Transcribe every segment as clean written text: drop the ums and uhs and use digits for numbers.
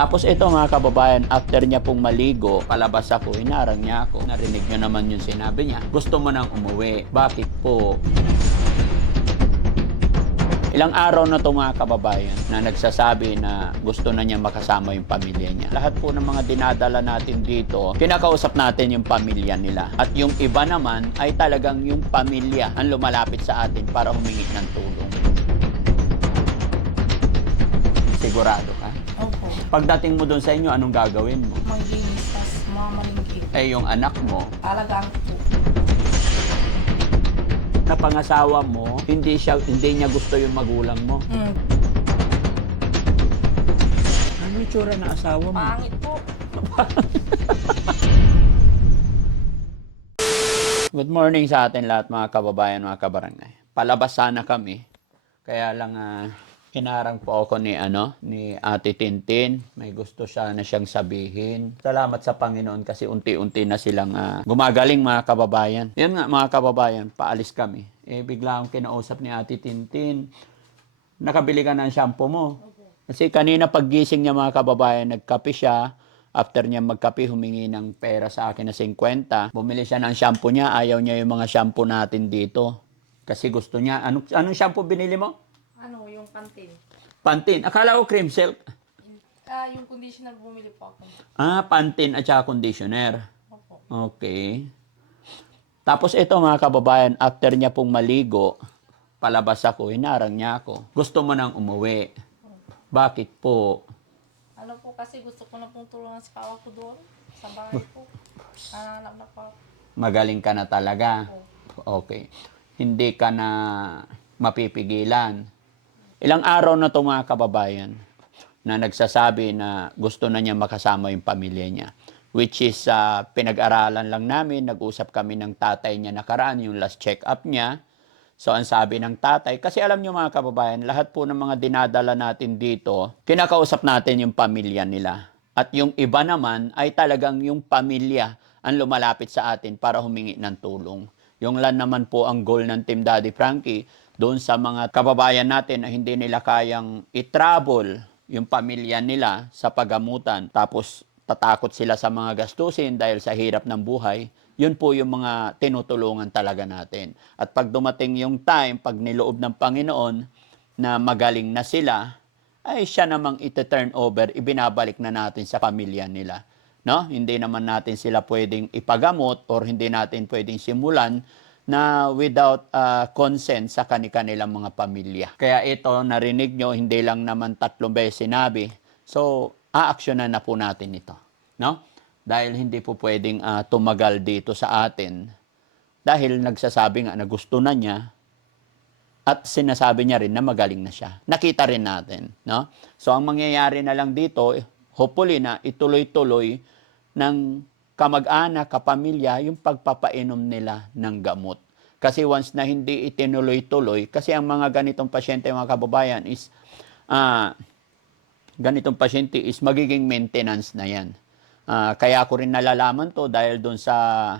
Tapos ito mga kababayan, after niya pong maligo, palabas ako, hinarang niya ako. Narinig niyo naman yung sinabi niya. Gusto mo nang umuwi. Bakit po? Ilang araw na ito mga kababayan na nagsasabi na gusto na niya makasama yung pamilya niya. Lahat po ng mga dinadala natin dito, kinakausap natin yung pamilya nila. At yung iba naman ay talagang yung pamilya ang lumalapit sa atin para humingi ng tulong. Sigurado ka? Opo. Pagdating mo doon sa inyo, anong gagawin mo? Maglinis, tas mamalingki. Eh, yung anak mo, Alagaan ko po. na pangasawa mo, hindi niya gusto yung magulang mo. Ano yung tsura na asawa mo? Pangit po. Good morning sa atin lahat mga kababayan, mga kabarangay. Palabas sana kami. Kaya lang hinarang po ako ni Ate Tintin. May gusto siya na siyang sabihin. Salamat sa Panginoon kasi unti-unti na silang gumagaling mga kababayan. Yan nga mga kababayan, paalis kami. Eh bigla akong kinausap ni Ate Tintin. Nakabili ka ng shampoo mo. Kasi kanina paggising niya mga kababayan, nagkape siya. After niya magkape, humingi ng pera sa akin na 50. Bumili siya ng shampoo niya. Ayaw niya yung mga shampoo natin dito. Kasi gusto niya. Anong shampoo binili mo? Ano, yung Pantene. Pantene. Akala ko cream silk. Yung conditioner bumili po ako. Pantene at saka conditioner. Opo. Okay. Tapos ito mga kababayan, after niya pong maligo, palabas ako, hinarang niya ako. Gusto mo nang umuwi. Bakit po? Ano po kasi gusto ko na pong tulungan si papa ko doon. Sa bahay po. Nananap na po. Magaling ka na talaga. Opo. Okay. Hindi ka na mapipigilan. Ilang araw na ito mga kababayan na nagsasabi na gusto na niya makasama yung pamilya niya. Which is pinag-aralan lang namin, nag-usap kami ng tatay niya nakaraan, yung last check-up niya. So ang sabi ng tatay, kasi alam niyo mga kababayan, lahat po ng mga dinadala natin dito, kinakausap natin yung pamilya nila. At yung iba naman ay talagang yung pamilya ang lumalapit sa atin para humingi ng tulong. Yung lan naman po ang goal ng Team Daddy Frankie, doon sa mga kababayan natin na hindi nila kayang i-travel yung pamilya nila sa pagamutan. Tapos tatakot sila sa mga gastusin dahil sa hirap ng buhay. Yun po yung mga tinutulungan talaga natin. At pag dumating yung time, pag niloob ng Panginoon na magaling na sila, ay siya namang ite-turn over, ibinabalik na natin sa pamilya nila. No? Hindi naman natin sila pwedeng ipagamot or hindi natin pwedeng simulan na without consent sa kanilang mga pamilya. Kaya ito, narinig nyo, hindi lang naman 3 beses sinabi. So, aaksyonan na po natin ito. No? Dahil hindi po pwedeng tumagal dito sa atin. Dahil nagsasabi nga na gusto na niya at sinasabi niya rin na magaling na siya. Nakita rin natin. No? So, ang mangyayari na lang dito, hopefully na ituloy-tuloy ng kamag-anak, kapamilya, yung pagpapainom nila ng gamot. Kasi once na hindi itinuloy-tuloy, kasi ang mga ganitong pasyente, mga kababayan, is ganitong pasyente is magiging maintenance na yan. Kaya ko rin nalalaman to dahil doon sa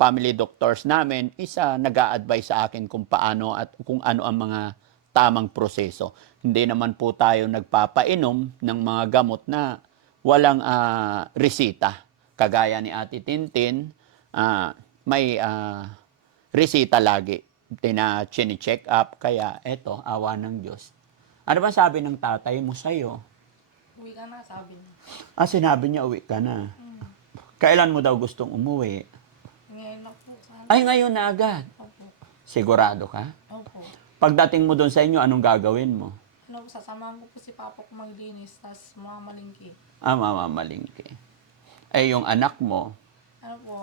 family doctors namin, isa nag-a-advise sa akin kung paano at kung ano ang mga tamang proseso. Hindi naman po tayo nagpapainom ng mga gamot na walang resita. Kagaya ni Ate Tintin, may resita lagi. Chine-check up. Kaya eto, awa ng Diyos. Ano ba sabi ng tatay mo sa'yo? Uwi ka na, sabi niya. Sinabi niya uwi ka na. Kailan mo daw gustong umuwi? Ngayon na po. Sana. Ay, ngayon na agad. Opo. Sigurado ka? Opo. Pagdating mo doon sa inyo, anong gagawin mo? Ano, sasamahan ko po si papa ko maglinis, tas mamalingki. Mamamalingki. Eh, yung anak mo, Ano po,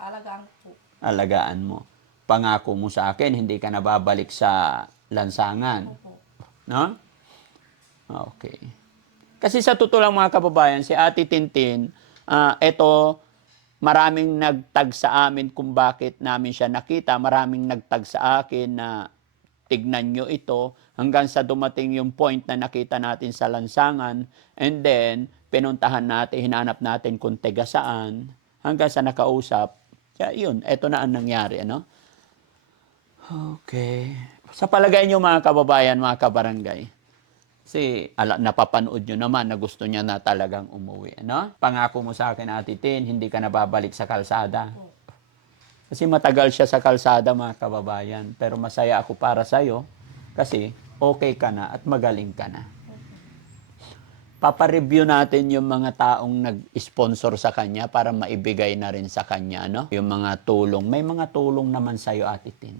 alagaan ko po. alagaan mo. Pangako mo sa akin, hindi ka na babalik sa lansangan. Opo. No? Okay. Kasi sa totoo lang mga kababayan, si Ate Tintin, eto, maraming nagtag sa amin kung bakit namin siya nakita. Maraming nagtag sa akin na tignan nyo ito hanggang sa dumating yung point na nakita natin sa lansangan and then pinuntahan natin, hinanap natin kung taga saan hanggang sa nakausap. Kaya yun, eto na ang nangyari. Ano? Okay. Sa palagay nyo mga kababayan, mga kabarangay, Kasi napapanood nyo naman na gusto niya na talagang umuwi. Ano? Pangako mo sa akin, Ate Tin, hindi ka na babalik sa kalsada. Po. Kasi matagal siya sa kalsada, mga kababayan. Pero masaya ako para sa'yo kasi okay ka na at magaling ka na. Papareview natin yung mga taong nag-sponsor sa kanya para maibigay na rin sa kanya, no? Yung mga tulong. May mga tulong naman sa'yo, Ate Tin.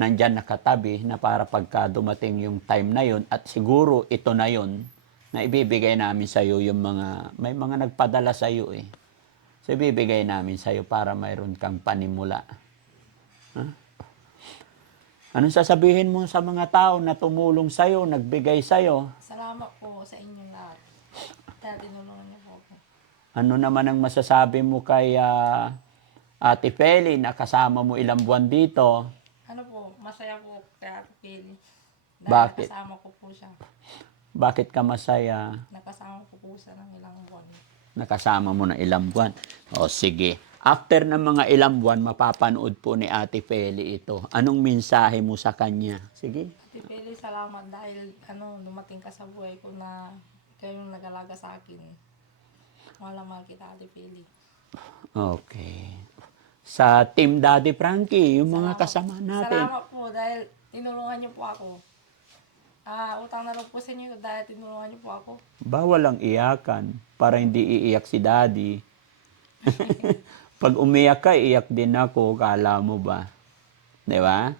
Nandyan nakatabi na para pagka dumating yung time na yun at siguro ito na yun na ibibigay namin sa'yo yung mga, may mga nagpadala sa'yo eh. So ibibigay namin sa'yo para mayroon kang panimula. Ha? Anong sasabihin mo sa mga tao na tumulong sa'yo, nagbigay sa'yo? Salamat po sa inyong lahat. Dahil tinulungan niyo po ako. Ano naman ang masasabi mo kay Ate Feli na kasama mo ilang buwan dito? Ano po, masaya po kay Ate Pili. Dahil Bakit? nakasama ko po siya. Bakit ka masaya? Nakasama ko po siya ng ilang buwan. Nakasama mo na ilang buwan. O sige. After ng mga ilang buwan, mapapanood po ni Ate Feli ito. Anong mensahe mo sa kanya? Sige. Ate Pili, salamat dahil dumating ka sa buhay ko na kayong nag-alaga sa akin. Mahal kita, Ate Pili. Okay. Sa Team Daddy Frankie, yung mga kasama natin. Salamat po dahil tinulungan niyo po ako. Utang na lang po sa inyo dahil tinulungan niyo po ako. Bawal ang iyakan para hindi iiyak si Daddy. Pag umiyak ka, iyak din ako. Kala mo ba? Di ba?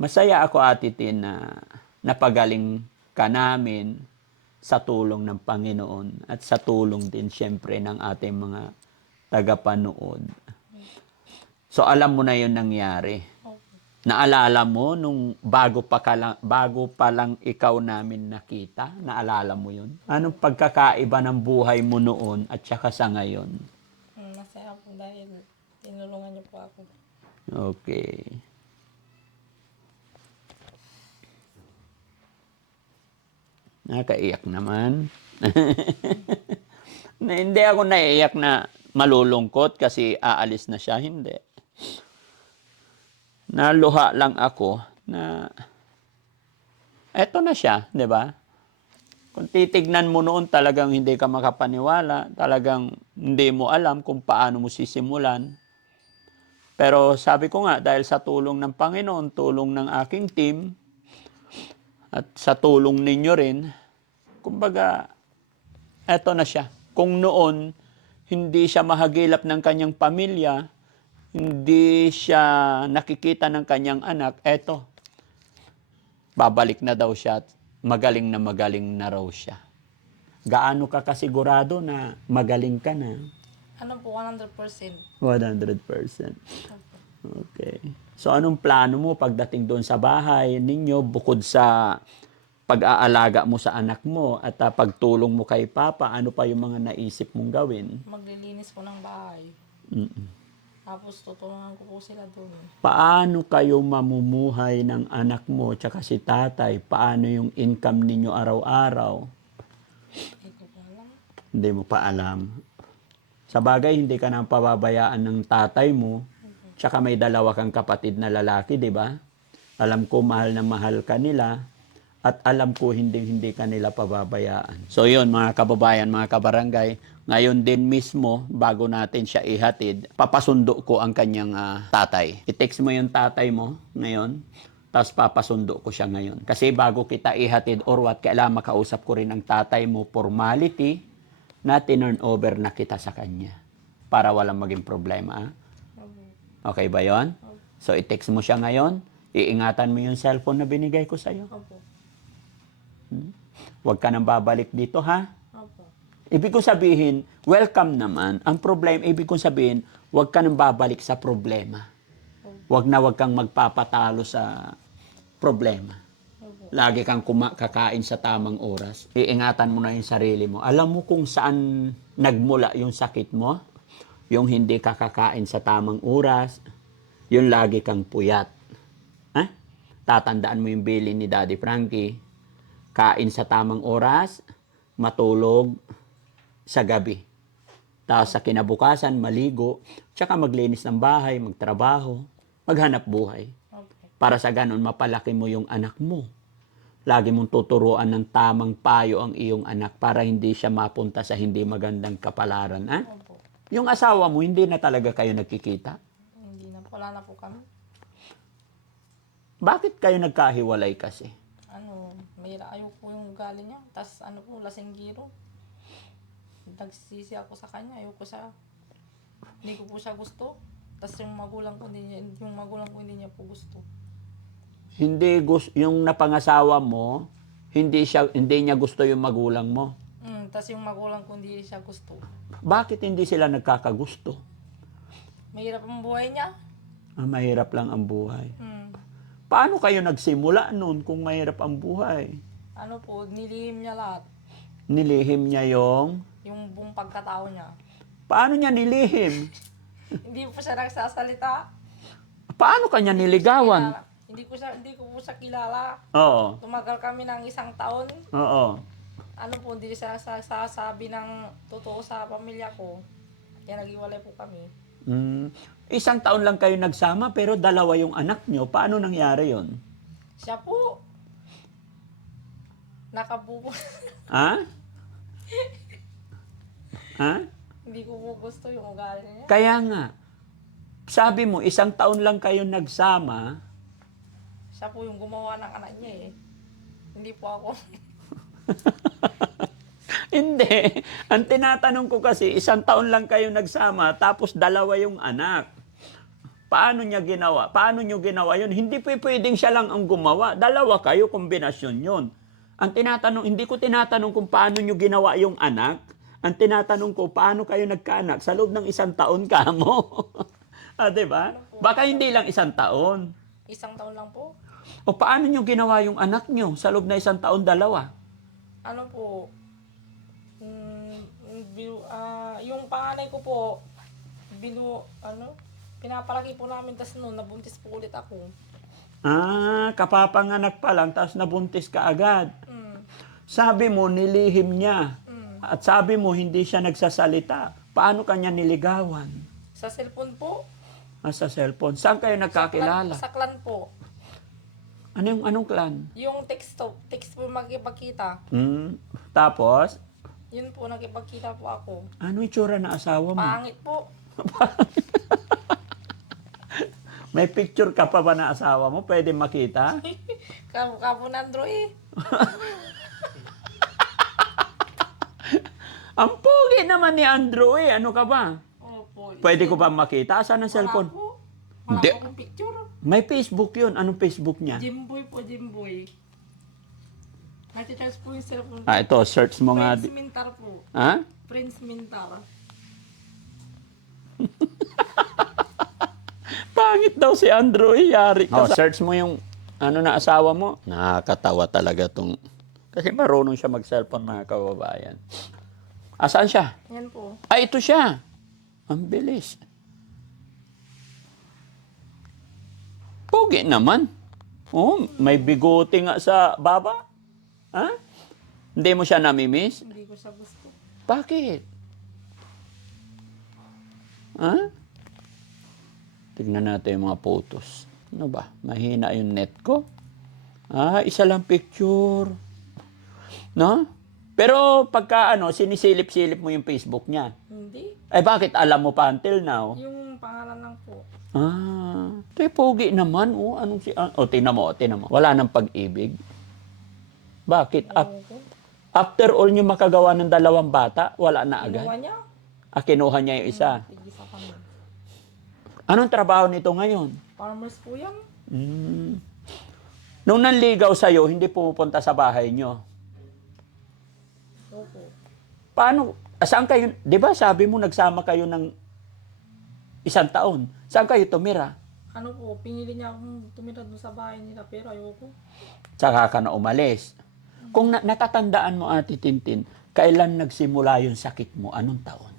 Masaya ako, Ate Tin, na napagaling ka namin sa tulong ng Panginoon at sa tulong din siyempre ng ating mga tagapanood. So alam mo na 'yon nangyari. Okay. Naalala mo nung bago pa lang ikaw namin nakita? Naalala mo 'yon? Anong pagkakaiba ng buhay mo noon at saka sa ngayon? Masaya po dahil tinulungan niyo po ako. Okay. Nakaiyak naman. Hindi ako naiiyak na malulungkot kasi aalis na siya. Hindi. Naluha lang ako na eto na siya, di ba? Kung titignan mo noon talagang hindi ka makapaniwala, talagang hindi mo alam kung paano mo sisimulan. Pero sabi ko nga, dahil sa tulong ng Panginoon, tulong ng aking team, at sa tulong ninyo rin, kumbaga, eto na siya. Kung noon, hindi siya mahagilap ng kanyang pamilya, hindi siya nakikita ng kanyang anak, eto, babalik na daw siya at magaling na raw siya. Gaano ka kasigurado na magaling ka na? Ano po, 100%. 100%. Okay. So anong plano mo pagdating doon sa bahay ninyo bukod sa pag-aalaga mo sa anak mo at pagtulong mo kay Papa, ano pa yung mga naisip mong gawin? Maglilinis po ng bahay. Mm-mm. Tapos tutulungan ko po sila doon. Paano kayo mamumuhay ng anak mo tsaka si tatay? Paano yung income ninyo araw-araw? Hindi ko po alam. Hindi mo pa alam. Sa bagay, hindi ka nang pababayaan ng tatay mo. Tsaka may dalawa kang kapatid na lalaki, di ba? Alam ko mahal na mahal ka nila. At alam ko hindi ka nila pababayaan. So yun, mga kababayan, mga kabarangay, ngayon din mismo, bago natin siya ihatid, papasundo ko ang kanyang tatay. I-text mo yung tatay mo ngayon, tapos papasundo ko siya ngayon. Kasi bago kita ihatid or what, kailangan makausap ko rin ang tatay mo, formality, na tinurn over na kita sa kanya. Para walang maging problema. Okay ba yon? So i-text mo siya ngayon, iingatan mo yung cellphone na binigay ko sa'yo. Opo. Huwag ka nang babalik dito, ha? Opo. Ibig kong sabihin, welcome naman. Ang problema, ibig kong sabihin, huwag ka nang babalik sa problema. Huwag kang magpapatalo sa problema. Opo. Lagi kang kakain sa tamang oras. Iingatan mo na yung sarili mo. Alam mo kung saan nagmula yung sakit mo? Yung hindi ka kakain sa tamang oras, yung lagi kang puyat. Ha? Tatandaan mo yung bilin ni Daddy Frankie. Kain sa tamang oras, matulog sa gabi. Tapos sa kinabukasan, maligo, tsaka maglinis ng bahay, magtrabaho, maghanap buhay. Okay. Para sa ganun, mapalaki mo yung anak mo lagi mong tuturuan ng tamang payo ang iyong anak para hindi siya mapunta sa hindi magandang kapalaran. Ha? Opo. Yung asawa mo, hindi na talaga kayo nagkikita? Hindi na, wala na po kami. Bakit kayo nagkahiwalay kasi? Ayaw po yung ugali niya. Tapos lasinggiro. Nagsisi ako sa kanya, ayaw ko siya. Hindi ko po siya gusto. Tapos yung magulang ko hindi niya po gusto. Hindi gusto yung napangasawa mo, hindi niya gusto yung magulang mo. Tapos yung magulang ko hindi siya gusto. Bakit hindi sila nagkakagusto? Mahirap ang buhay niya. Mahirap lang ang buhay. Mm. Paano kayo nagsimula noon kung mahirap ang buhay? Nilihim niya lahat. Nilihim niya yung Buong pagkatao niya. Paano niya nilihim? Hindi po siya nagsasalita. Paano kanya niligawan? Hindi ko po siya kilala. Oo. Tumagal kami ng 1 taon. Oo. Hindi siya sasabi ng totoo sa pamilya ko. Kaya naghiwalay po kami. 1 taon lang kayo nagsama pero 2 yung anak nyo. Paano nangyari yon? Siya po. Nakabubo. Ha? Ha? Hindi ko po gusto yung ugali niya. Kaya nga, sabi mo, 1 taon lang kayo nagsama. Siya po yung gumawa ng anak niya eh. Hindi po ako. Hindi. Ang tinatanong ko kasi, 1 taon lang kayo nagsama, tapos 2 yung anak. Paano niya ginawa? Paano niyo ginawa yun? Hindi pwedeng siya lang ang gumawa. 2 kayo, kombinasyon yun. Hindi ko tinatanong kung paano niyo ginawa yung anak. Ang tinatanong ko, paano kayo nagkaanak? Sa loob ng 1 taon ka mo. Diba? Baka hindi lang 1 taon. 1 taon lang po. O paano niyo ginawa yung anak niyo sa loob na 1 taon, 2? Yung panganay ko po, pinapalaki po namin, tas nabuntis po ulit ako. Kapapanganak pa lang, tapos nabuntis ka agad. Mm. Sabi mo, nilihim niya. Mm. At sabi mo, hindi siya nagsasalita. Paano kanya niligawan? Sa cellphone po. Sa cellphone. Saan kayo nagkakilala? Sa clan po. Anong clan? Yung text po magkipagkita. Tapos, Yun po, nagkipagkita po ako. ano itsura na asawa mo? Pangit po. May picture ka pa ba na asawa mo? Pwede makita? Kapo nandro eh. Ang pogi naman ni Andrew eh. Ano ka ba? Opo. Pwede ko ba makita? Saan ang cellphone? Wala Hindi. po akong picture. May Facebook yun. Anong Facebook niya? Jimboy po, Jimboy. Nati-charge po yung cellphone. Ito. Search mo nga. Prince Mintar po. Ha? Prince Mintar. Pangit daw si Andrew eh. Yari ka. Search mo yung na asawa mo. Nakakatawa talaga tong... Kasi marunong siya mag-cellphone, mga kababayan. Saan siya? Yan po. Ito siya. Ang bilis. Pogi naman. May bigote nga sa baba. Ha? Hindi mo siya namimiss? Hindi ko siya gusto. Bakit? Ha? Tignan natin yung mga photos. Ano ba? Mahina yung net ko? Isa lang picture. No? Pero pagka sinisilip-silip mo yung Facebook niya. Hindi. Bakit alam mo pa until now? Yung pangalan lang po. Ito pogi naman. Tingnan mo. Wala nang pag-ibig. Bakit? Opo. After all nyo makagawa ng 2 bata, wala na agad? Kinuha niya. Kinuha niya yung isa. Tigisa kami. Anong trabaho nito ngayon? Farmers po yan. Nung nanligaw sa'yo, hindi pumupunta sa bahay nyo. Opo. Paano? Saan kayo? Di ba sabi mo nagsama kayo ng 1 taon? Saan kayo tumira? Pinili niya akong tumira doon sa bahay nila, pero ayoko. Saka ka na umalis. Kung natatandaan mo, Ate Tintin, kailan nagsimula yung sakit mo? Anong taon?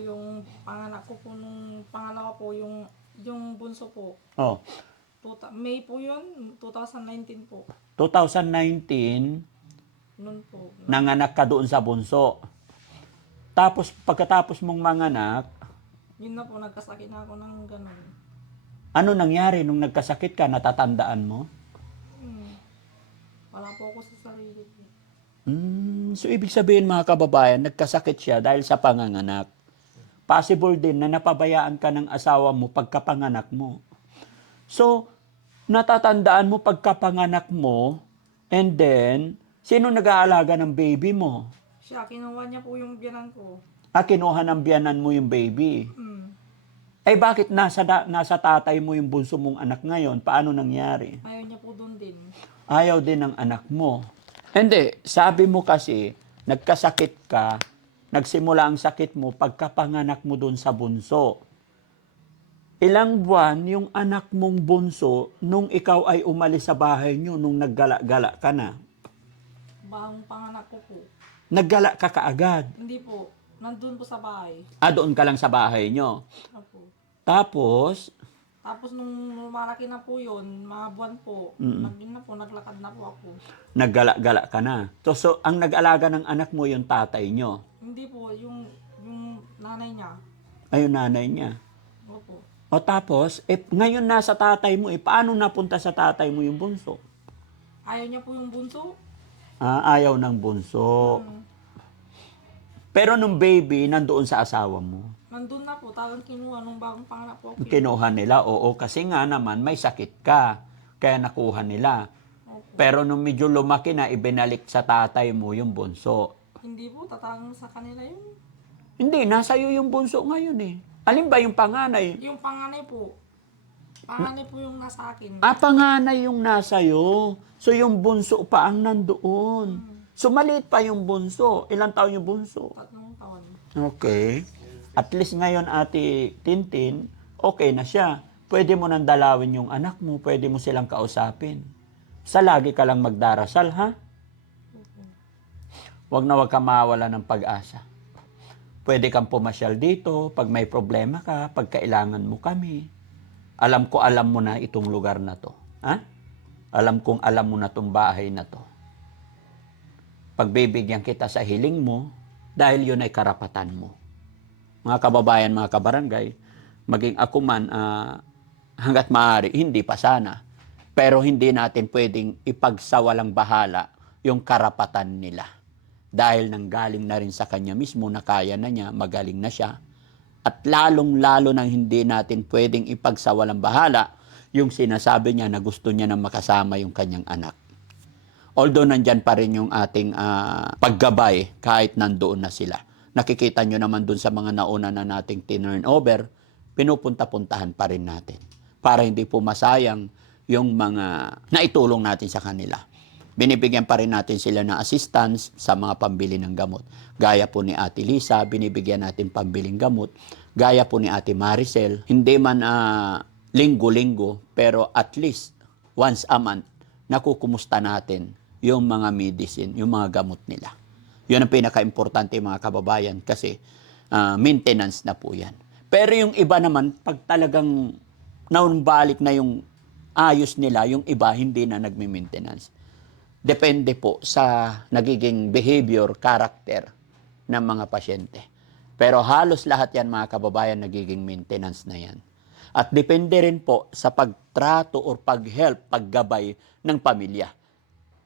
Yung panganak ko po, pangalawa po, yung bunso po. May po yun, 2019 po. 2019, Noon po. nanganak ka doon sa bunso. Tapos, pagkatapos mong manganak, Yun na po, nagkasakit na ako ng ganun. ano nangyari nung nagkasakit ka? Natatandaan mo? Wala po ako sa sarili ko. So, ibig sabihin mga kababayan, nagkasakit siya dahil sa panganganak. Possible din na napabayaan ka ng asawa mo pagkapanganak mo. So, natatandaan mo pagkapanganak mo, and then, sino nag-aalaga ng baby mo? Siya, kinuha niya po yung biyanan ko. Kinuha ng biyanan mo yung baby. Bakit nasa tatay mo yung bunso mong anak ngayon? Paano nangyari? Ayaw niya po doon din. Ayaw din ng anak mo. Hindi, sabi mo kasi, nagkasakit ka, nagsimula ang sakit mo pagkapanganak mo doon sa bunso. Ilang buwan yung anak mong bunso nung ikaw ay umalis sa bahay nyo, nung naggala-gala ka na? Bagong panganak ko po. Naggala ka kaagad. Hindi po. Nandun po sa bahay. Doon ka lang sa bahay nyo. Opo. Tapos, Tapos nung lumalaki na po yun, mga buwan po, naglakad na po ako. naggala-gala ka na. So, ang nag-alaga ng anak mo yung tatay nyo. Hindi po, yung nanay niya. Ay, yung nanay niya. Opo. O tapos, ngayon nasa tatay mo, paano napunta sa tatay mo yung bunso? Ayaw niya po yung bunso. Ayaw ng bunso. Pero nung baby, nandoon sa asawa mo. Nandun na po, talagang kinuha nung bagong panganak po ako. Kinuha nila, oo, kasi nga naman may sakit ka. Kaya nakuha nila. Opo. Pero nung medyo lumaki na, ibinalik sa tatay mo yung bunso. Hindi po, tatang sa kanila yun. Hindi, nasa iyo yung bunso ngayon eh. Alin ba yung panganay? Yung panganay po. Panganay po yung nasa akin. Panganay yung nasa iyo. So yung bunso pa ang nandoon. So maliit pa yung bunso. Ilang taon yung bunso? 3 taon. Okay. At least ngayon, Ate Tintin, okay na siya. Pwede mo nang dalawin yung anak mo, pwede mo silang kausapin. Sa lagi ka lang magdarasal, ha? Huwag na huwag ka mawala ng pag-asa. Pwede kang pumasyal dito pag may problema ka, pag kailangan mo kami. Alam mo na itong lugar na to. Ha? Alam mo na itong bahay na to. Pagbibigyan kita sa hiling mo, dahil yun ay karapatan mo. Mga kababayan, mga kabarangay, maging ako man, hanggat maaari, hindi pa sana. Pero hindi natin pwedeng ipagsawalang bahala yung karapatan nila. Dahil nanggaling na rin sa kanya mismo na kaya na niya, magaling na siya. At lalong-lalo nang hindi natin pwedeng ipagsawalang bahala yung sinasabi niya na gusto niya na makasama yung kanyang anak. Although nandyan pa rin yung ating paggabay kahit nandoon na sila. Nakikita nyo naman dun sa mga nauna na nating turn over, pinupunta-puntahan pa rin natin para hindi po masayang yung mga naitulong natin sa kanila. Binibigyan pa rin natin sila ng assistance sa mga pambili ng gamot. Gaya po ni Ate Lisa, binibigyan natin pambiling gamot. Gaya po ni Ate Maricel, hindi man linggo-linggo, pero at least once a month, nakukumusta natin yung mga medicine, yung mga gamot nila. Yun ang pinaka-importante mga kababayan kasi maintenance na po yan. Pero yung iba naman, pag talagang naumbalik na yung ayos nila, yung iba hindi na nagme-maintenance. Depende po sa nagiging behavior, character ng mga pasyente. Pero halos lahat yan mga kababayan, nagiging maintenance na yan. At depende rin po sa pagtrato or pag-help, paggabay ng pamilya.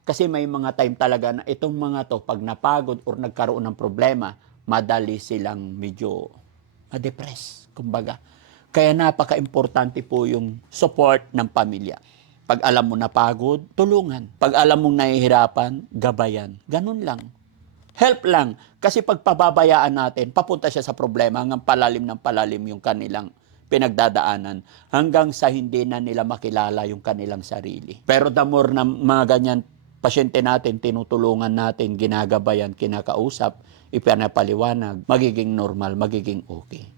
Kasi may mga time talaga na itong mga to, pag napagod or nagkaroon ng problema, madali silang medyo ma-depress, kumbaga. Kaya napaka-importante po yung support ng pamilya. Pag alam mo napagod, tulungan. Pag alam mong nahihirapan, gabayan. Ganun lang. Help lang. Kasi pag pababayaan natin, papunta siya sa problema hanggang palalim ng palalim yung kanilang pinagdadaanan hanggang sa hindi na nila makilala yung kanilang sarili. Pero the more na mga ganyan pasyente natin, tinutulungan natin, ginagabayan, kinakausap, ipinapaliwanag, magiging normal, magiging okay.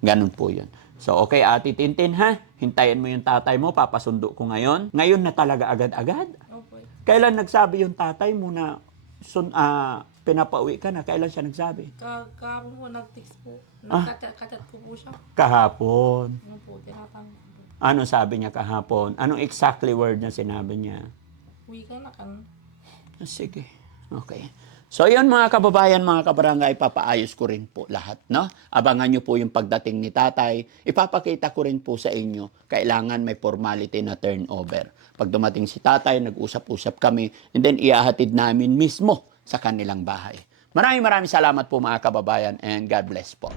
Ganun po yun. So, okay, Ate Tintin, ha? Hintayin mo yung tatay mo, papasundo ko ngayon. Ngayon na talaga agad-agad. Opo. Kailan nagsabi yung tatay mo na pinapauwi ka na? Kailan siya nagsabi? Kahapon po, nag-text po. Nagkachat ko po siya. Kahapon. Ano po, tinatanong po. Ano sabi niya kahapon? Anong exactly word na sinabi niya? Uwi ka na kan. Sige. Okay. So yun mga kababayan, mga kabarangay, papaayos ko rin po lahat, no? Abangan nyo po yung pagdating ni tatay. Ipapakita ko rin po sa inyo, kailangan may formality na turnover. Pag dumating si tatay, nag-usap-usap kami, and then iahatid namin mismo sa kanilang bahay. Maraming salamat po mga kababayan, and God bless po.